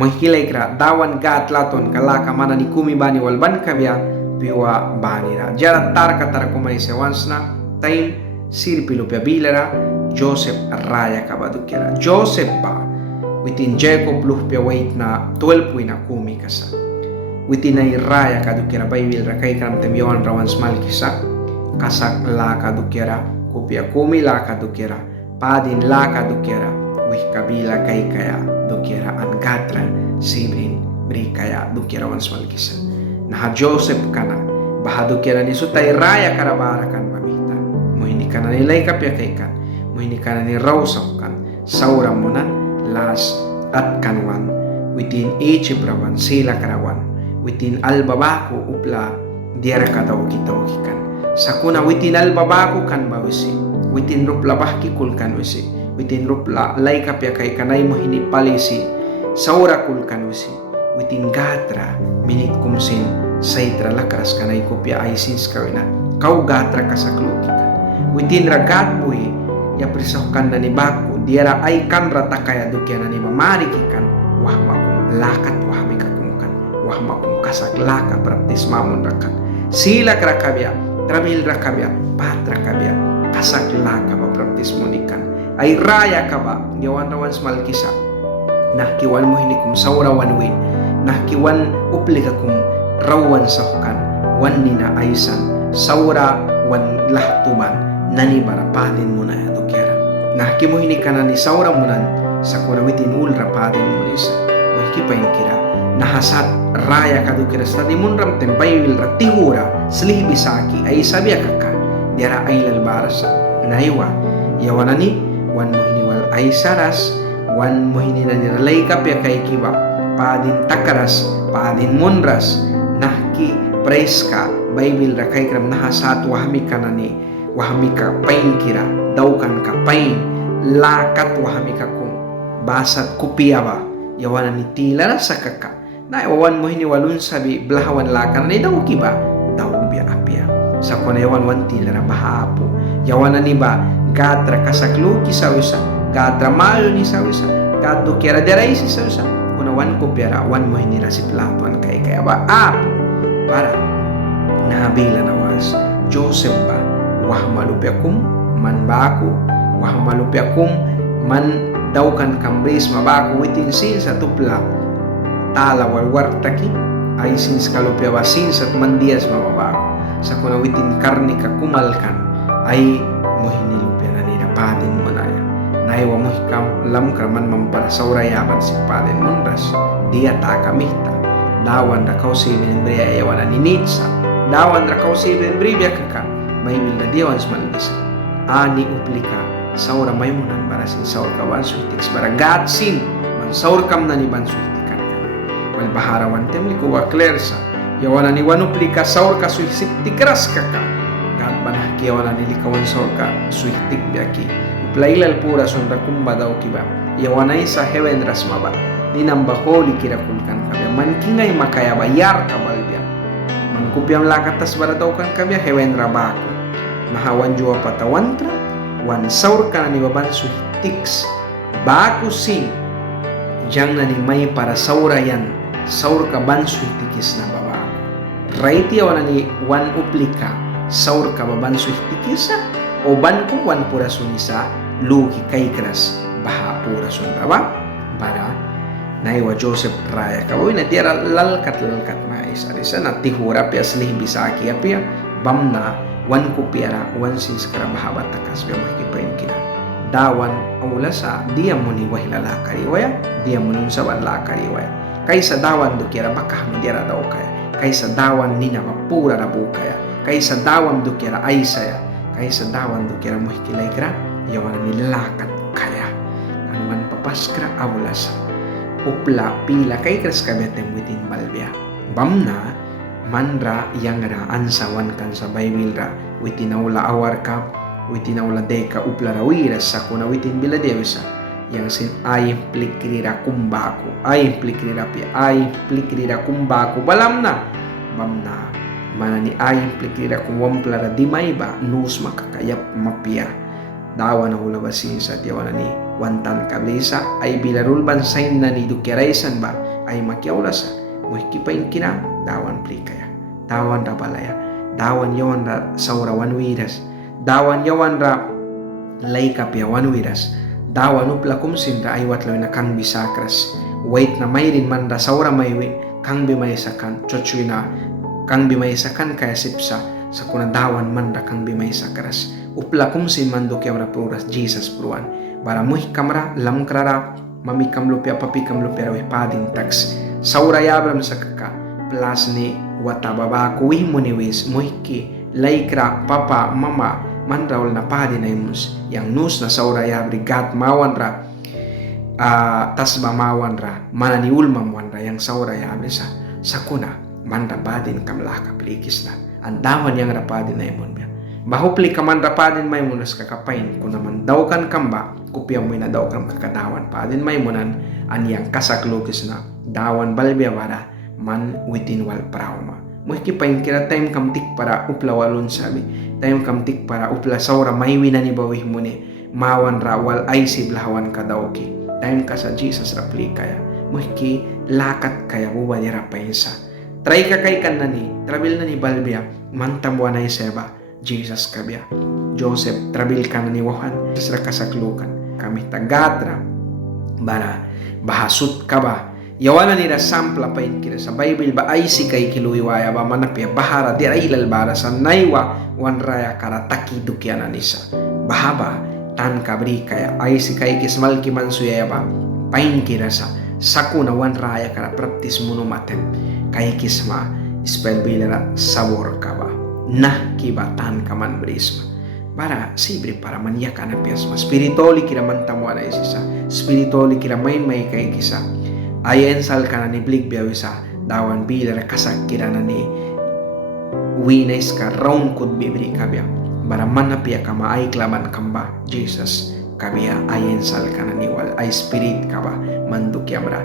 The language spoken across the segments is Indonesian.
mahilay kra dawan gat laton kalaka mana ni kumi bani walban kabya piwa bani ra jara tar katar kumay sewans na time sirpilo pya bilara Joseph raya kabadukera Joseph ba within Jacob luh pya wait na 12 na kumi kasa within ay raya kadukera Bible ra kay kam temyon rawan smal kisa kasak la kadukera kupya kumi la kadukera padin la kadukera wih kabila kay kaya dukera an gatra sibrin bri kaya dukera wan smal kisa nah Joseph kana bahadukera ni sutay raya karabara kan pamita mo hindi kana nilay kapya kay kan mo hindi kana ni rawsaw kan saura mo na las at kanwan within Egypt rawan sila karawan within albabako upla diara kadaw kitaw kikan sakuna within albabako kan bawisi within rupla bahki kul kan wisi within rupla lay kapya kay kanay mo hinipalisi saura kul kan wisi within gatra minit kumsin saitra lakras kanay kopya ay sins kawina kau gatra kasaklo kita within ragat buhi ya prisahukan na ni bako diara ay kan rata kaya dukya na ni mamari kikan wahma kung lakat wahmi kakumkan wahma kung kasak laka praktis mamon rakan sila krakabya tramil rakabya patra kabya kasak laka ba praktis monikan ay raya ka ba yawan rawan smal kisa nahkiwan mo hindi kum saurawan win nahkiwan upli ka kum rawan sahukan wan nina aysan saura wan lahtuman nani barapadin mo na yato kera nahki mo hindi ka na ni saura mo nan sa kunawitin ulra padin mo nisa mahikipain kira nahasat raya ka do kira sa di munram tempay wilra tihura slihi bisaki ay sabi akaka diara ay lalbaras naiwa yawanani wan mo hiniwal ay saras wan mo hinina niralay kapya kay kiba padin takaras padin munras nahki preska Bible ra kay kram nahasat wahmi kanani wahmi ka pain kira daukan ka pain lakat wahmi ka kung basat kupiya ba yawanan ni tila sa kaka na iwawan mo hiniwalun sabi blahawan lakan ni daw kiba daw biya apya sa kuna yawan wan tila na bahapo yawanan ni ba gatra kasaklu kisawisa gatra mayo ni sawisa gaddo kera deray si sawisa kuna wan ko pera wan mo hinira si Platon kay kaya ba para nahabila na was Joseph ba wah malupyakum man bako wah malupyakum man daukan kambris mabako within sin sa tupla tala warwartaki ay sins kalupya ba sins at mandias mababako sa kuna within karni kakumalkan ay mohinilupya na ninapadin mo na yan naiwa mo hikam lam kraman mampara saurayaban si padin mundas dia takamita dawan rakaw sibin bria yawan na ninitsa dawan rakaw sibin bria kaka may wilda diawan smalgisa ani uplika saura may munan barasin saur ka ban suitiks baragatsin man saur kam na ni ban suitikan wal baharawan temli ko wa klersa yawan na ni wanuplika saur ka suitikras kaka gat banah kiyawan na nilikawan saur ka suitik biaki uplailal pura sundra kumba daw kiba yawanay sa heaven rasma ba ninambaholi kirakulkan kami man kingay makaya bayar kabalbya man kupyam lakatas baradaw kan kami heaven rabako nahawan jua patawantra wan saur ka na ni baban suhitiks baku si jang na ni may para saurayan saur ka ban suhitikis na baba right yawan na ni wan uplika saur ka baban suhitikis o ban kung wan pura sunisa luki kay kras baha pura sunra ba para naiwa Joseph raya kawoy na tira lalkat na isa na tihura pia slih bisaki apia bamna wan kupiara wan sis karabahabat takas pia mahikipain kina dawan awula sa dia muni wahilala kariwaya dia munun sa wanla kariwaya kaysa dawan do kira bakah midira daw kaya kaysa dawan nina mapura na bukaya kaysa dawan do kira ay saya kaysa dawan do kira muhikilay kira yawan nilakat kaya anuman papaskra awula sa upla pila kay kras kabetem witin balbya bamna manra yang ra ansawan kan sa Bible ra witin awla awar ka witin awla deka upla rawira sa kuna witin bila dewisa yang sin ay plikrira kumbako ay plikrira pi ay plikrira kumbako balam na bamna mana ni ay plikrira kumwampla ra dimay ba nus makakayap mapia dawa na hula basin sa diyawan ni wantan kablisa ay bilarul bansain na ni dukiraisan ba ay makiaulasa muhki pain kina dawan plikaya dawan ra balaya dawan yawan ra saura wan wiras dawan yawan ra laika pia wan wiras dawan upla kumsin ra ay watlaw na kang bisakras wait na mayrin man ra saura maywi kang bimaysakan chochwina kang bimaysakan kaya sipsa sa kuna dawan man ra kang bimaysakras upla kumsin man do kya puras Jesus pruan bara muhi kamra lam krara mami kamlupya papi kamlupya rawi padin tax saura yabram sa kaka plus ni watababa kuwi muniwis muhiki laikra papa mama mandrawal na padin ay mus yang nus na saura yabri gat mawan ra tasba mawan ra manani ulmam wan ra yang saura yabri sa sakuna manda padin kamlaka plikis na andawan yang rapadin ay mun bahupli kaman rapadin may munas kakapain kung naman daw kan kamba kupiyang mo na daw kan kakadawan padin may munan anyang kasaklukis na dawan balbya wara man within wal prauma muhki pain kira time kamtik para upla walun sabi time kamtik para upla saura may winani bawih muni mawan rawal ay siblawan kadawki time ka sa Jesus rapli kaya muhki lakat kaya buwa ni rapainsa try ka kay kan nani trabil nani balbya mantamwa na iseba Jesus kabya Joseph trabil ka na ni Wahan sa kasaklukan kami tagatra bara bahasut ka ba yawana nila sampla pa kira sa Bible ba ay si kay kiluiwaya ba manapya bahara di ay lalbara sa naiwa wanraya karataki dukyan anisa bahaba tan kabri kaya ay si kay kismal kimansuya ba pain kira sa sakuna wanraya kara practice munumatem kay kisma spell bilera sabor ka ba nah kibatan kaman brisma para sibri para manyakan na piasma spiritoli kira mantamuan na isisa spiritoli kira main may kay kisa ayen sal ka na ni blig biyawisa dawan bilar kasak kira na ni winis ka round kud bibri kabya para manapya ka maay klaman kamba Jesus kabya ayen sal ka na ni wal ay spirit ka ba manduk yamra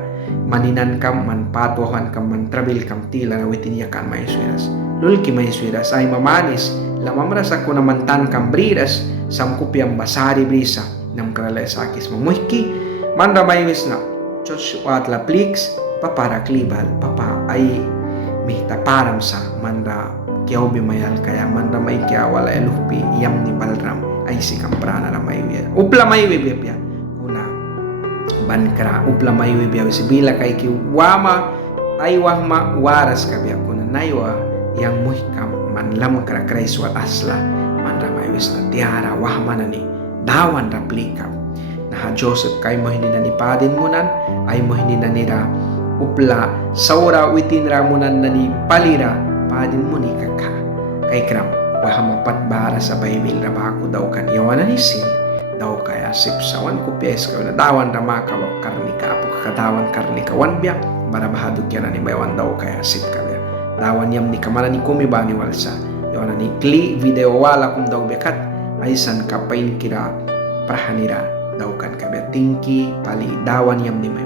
maninan kam man patuhan kam man trabil kam tila na witinyakan may suiras lulki may suiras ay mamanis lamamras ako naman tan kambriras samkupyang basari brisa ng kralesakis mamuhki manda may wis na church at la plix papara klibal papa ay mihta param sa manda kiyaw bimayal kaya manda may kiyawala elupi iyam ni Balram ay si kamprana na may wiya upla may wibya kuna bankra upla may wibya sibila kay kiwama ay wahma waras kabya kuna naywa yang muhkam man lam kara Kriswal asla man ramay wis na tiara wahma na ni dawan raplikam na Joseph kay mo hindi na ni padin munan ay mo hindi na nira upla saura witin ramunan na ni palira padin mo ni kaka kay kram wahma patbara sa Bible rabako daw kan yawan ni sin daw kaya sipsawan ko piyes ka na dawan ramaka karnika apo kadawan karnika wan biya barabahadog yan na ni bayawan daw kaya sip ka dawan yam ni kamala ni kumibani walsa yawana ni kli video wala kum daw bekat aysan kapain kira prahanira daw kan kabe tingki pali dawan yam ni may